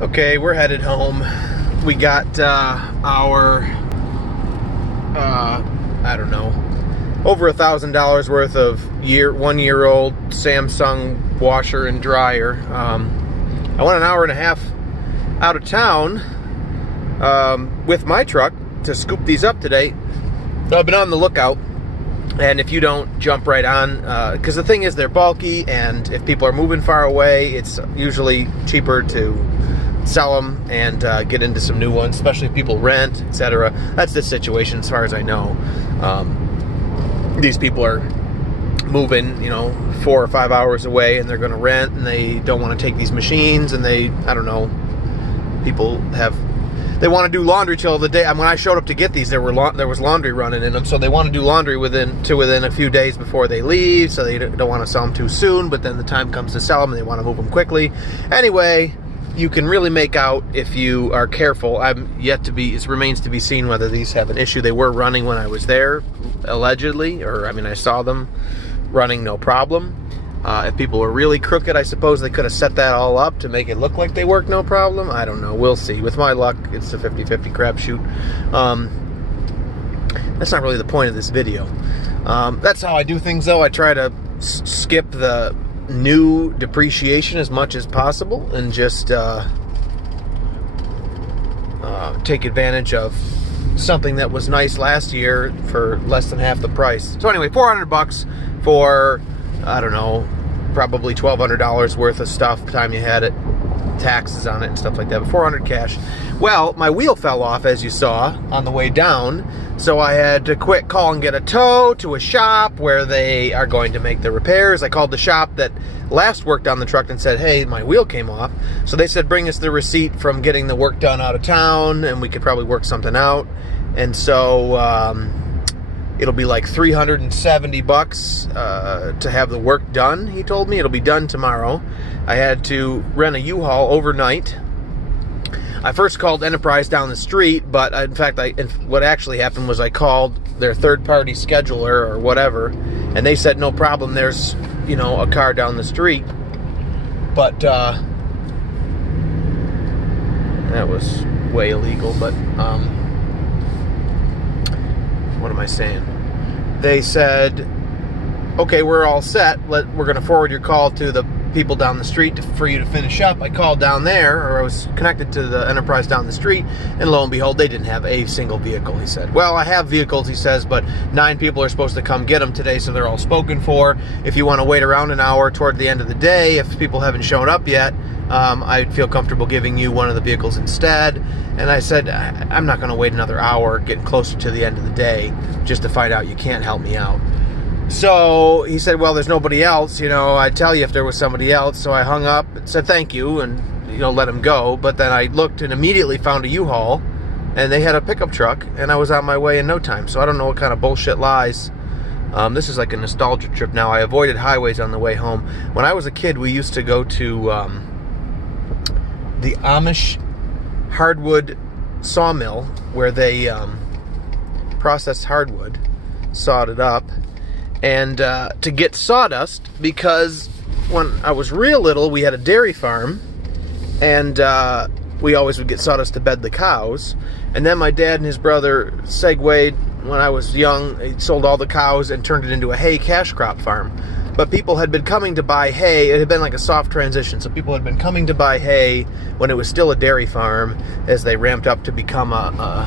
Okay, we're headed home. We got our, I don't know, over $1,000 worth of 1-year-old Samsung washer and dryer. I went an hour and a half out of town with my truck to scoop these up today. So I've been on the lookout. And if you don't jump right on, because the thing is they're bulky, and if people are moving far away, it's usually cheaper to sell them and get into some new ones, especially if people rent, etc. That's the situation as far as I know. These people are moving, 4 or 5 hours away, and they're going to rent, and they don't want to take these machines, and I don't know, people they want to do laundry till the day. When I showed up to get these, there was laundry running in them, so they want to do laundry within a few days before they leave, so they don't want to sell them too soon, but then the time comes to sell them, and they want to move them quickly. Anyway, you can really make out if you are careful. It remains to be seen whether these have an issue. They were running when I was there, allegedly, I saw them running no problem. If people were really crooked, I suppose they could have set that all up to make it look like they work no problem. I don't know. We'll see. With my luck, it's a 50-50 crapshoot. That's not really the point of this video. That's how I do things, though. I try to skip the new depreciation as much as possible and just take advantage of something that was nice last year for less than half the price. So anyway, $400 for, I don't know, probably $1,200 worth of stuff by the time you had it, taxes on it and stuff like that, but $400 cash. Well, my wheel fell off, as you saw, on the way down, so I had to call and get a tow to a shop where they are going to make the repairs. I called the shop that last worked on the truck and said, hey, my wheel came off. So they said, bring us the receipt from getting the work done out of town, and we could probably work something out. And so it'll be like $370 to have the work done, he told me. It'll be done tomorrow. I had to rent a U-Haul overnight. I first called Enterprise down the street, but in fact, what actually happened was I called their third-party scheduler or whatever, and they said, no problem, there's, a car down the street. But that was way illegal, but what am I saying? They said, okay, we're all set. We're going to forward your call to the people down the street for you to finish up. I called down there, or I was connected to the Enterprise down the street, and lo and behold, they didn't have a single vehicle, he said. Well, I have vehicles, he says, but 9 people are supposed to come get them today, so they're all spoken for. If you want to wait around an hour toward the end of the day, if people haven't shown up yet, I'd feel comfortable giving you one of the vehicles instead. And I said, I'm not going to wait another hour getting closer to the end of the day just to find out you can't help me out. So he said, well, there's nobody else, I'd tell you if there was somebody else. So I hung up and said thank you and, let him go. But then I looked and immediately found a U-Haul, and they had a pickup truck, and I was on my way in no time. So I don't know what kind of bullshit lies. This is like a nostalgia trip now. I avoided highways on the way home. When I was a kid, we used to go to the Amish hardwood sawmill where they processed hardwood, sawed it up, and to get sawdust, because when I was real little, we had a dairy farm, and we always would get sawdust to bed the cows. And then my dad and his brother segued, when I was young, he sold all the cows and turned it into a hay cash crop farm. But people had been coming to buy hay. It had been like a soft transition, so people had been coming to buy hay when it was still a dairy farm as they ramped up to become a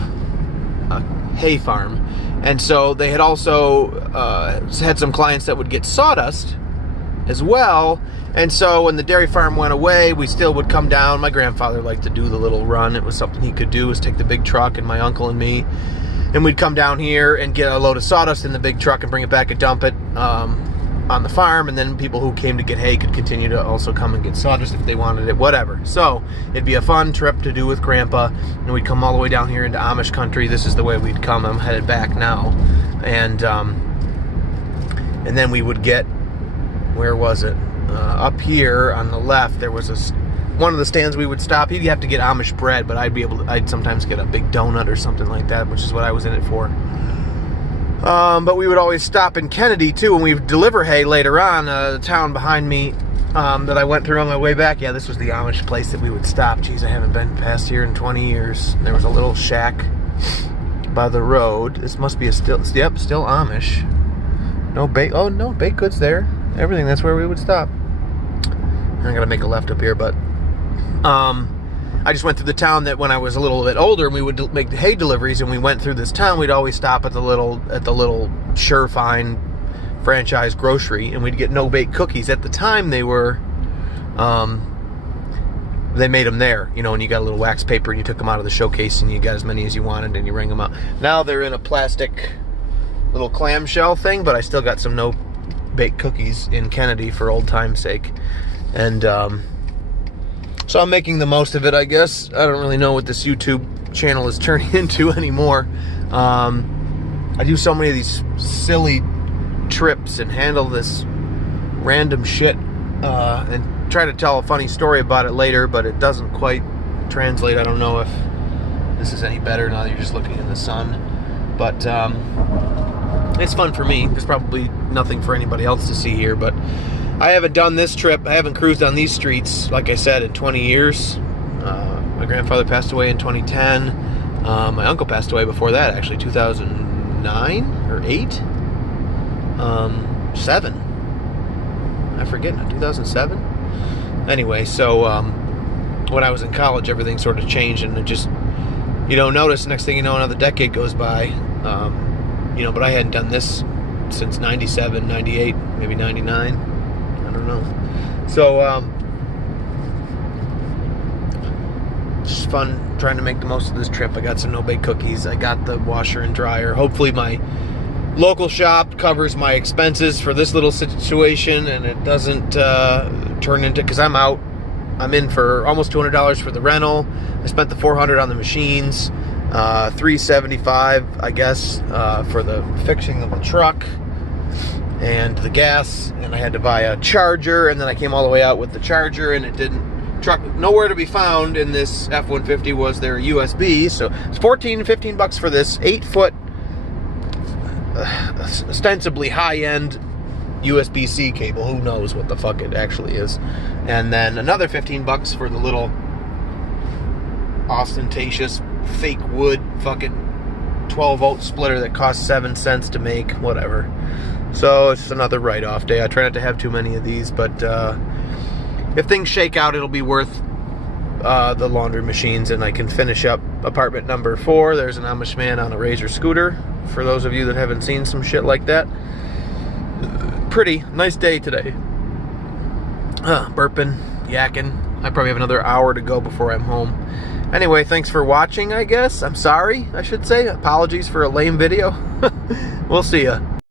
hay farm. And so they had also had some clients that would get sawdust as well. And so when the dairy farm went away, we still would come down. My grandfather liked to do the little run. It was something he could do, was take the big truck and my uncle and me, and we'd come down here and get a load of sawdust in the big truck and bring it back and dump it on the farm. And then people who came to get hay could continue to also come and get sawdust if they wanted it, whatever. So it'd be a fun trip to do with Grandpa, and we'd come all the way down here into Amish country. This is the way we'd come. I'm headed back now. And then we would get, where was it? Up here on the left, there was one of the stands we would stop. You'd have to get Amish bread, but I'd sometimes get a big donut or something like that, which is what I was in it for. But we would always stop in Kennedy too, and we would deliver hay later on. The town behind me that I went through on my way back. Yeah, this was the Amish place that we would stop. Jeez, I haven't been past here in 20 years. There was a little shack by the road. This must be still Amish. No baked goods there. Everything, that's where we would stop. I gotta make a left up here, but I just went through the town that when I was a little bit older and we would make hay deliveries and we went through this town, we'd always stop at the little Surefine franchise grocery and we'd get no-bake cookies. At the time they were they made them there, you know, and you got a little wax paper and you took them out of the showcase and you got as many as you wanted and you rang them out. Now they're in a plastic little clamshell thing, but I still got some no-bake cookies in Kennedy for old time's sake. And so I'm making the most of it, I guess. I don't really know what this YouTube channel is turning into anymore. I do so many of these silly trips and handle this random shit and try to tell a funny story about it later, but it doesn't quite translate. I don't know if this is any better now that you're just looking in the sun. But it's fun for me. There's probably nothing for anybody else to see here, but I haven't done this trip. I haven't cruised on these streets, like I said, in 20 years. My grandfather passed away in 2010. My uncle passed away before that, actually, 2009 or 8? 7. I forget now, 2007? Anyway, so when I was in college, everything sort of changed, and it just, you don't notice. Next thing you know, another decade goes by. You know, but I hadn't done this since 97, 98, maybe 99. I don't know. So, just fun trying to make the most of this trip. I got some no-bake cookies. I got the washer and dryer. Hopefully my local shop covers my expenses for this little situation and it doesn't turn into, because I'm out. I'm in for almost $200 for the rental. I spent the $400 on the machines. $375, I guess, for the fixing of the truck and the gas, and I had to buy a charger, and then I came all the way out with the charger, and it didn't, truck, nowhere to be found in this F-150 was there USB, so it's $15 for this 8-foot, ostensibly high-end USB-C cable. Who knows what the fuck it actually is. And then another $15 for the little ostentatious fake wood fucking 12-volt splitter that costs 7 cents to make, whatever. So it's another write-off day. I try not to have too many of these, but if things shake out, it'll be worth the laundry machines, and I can finish up apartment number 4. There's an Amish man on a Razor scooter, for those of you that haven't seen some shit like that. Pretty nice day today. Burping, yakking. I probably have another hour to go before I'm home. Anyway, thanks for watching, I guess. I'm sorry, I should say. Apologies for a lame video. We'll see ya.